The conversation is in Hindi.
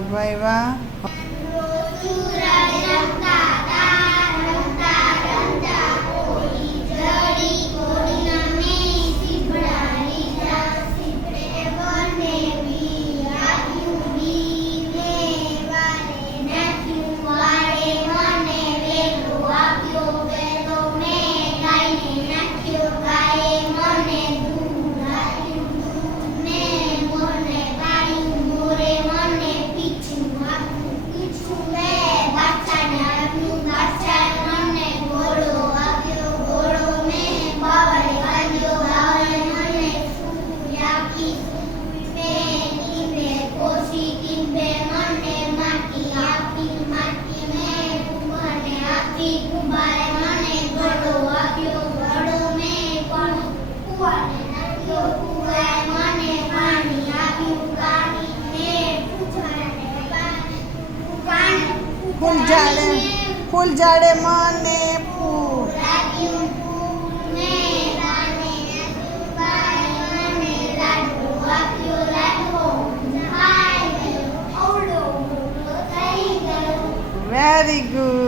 prueba फूल झाड़े फूल झाड़े माने वेरी गुड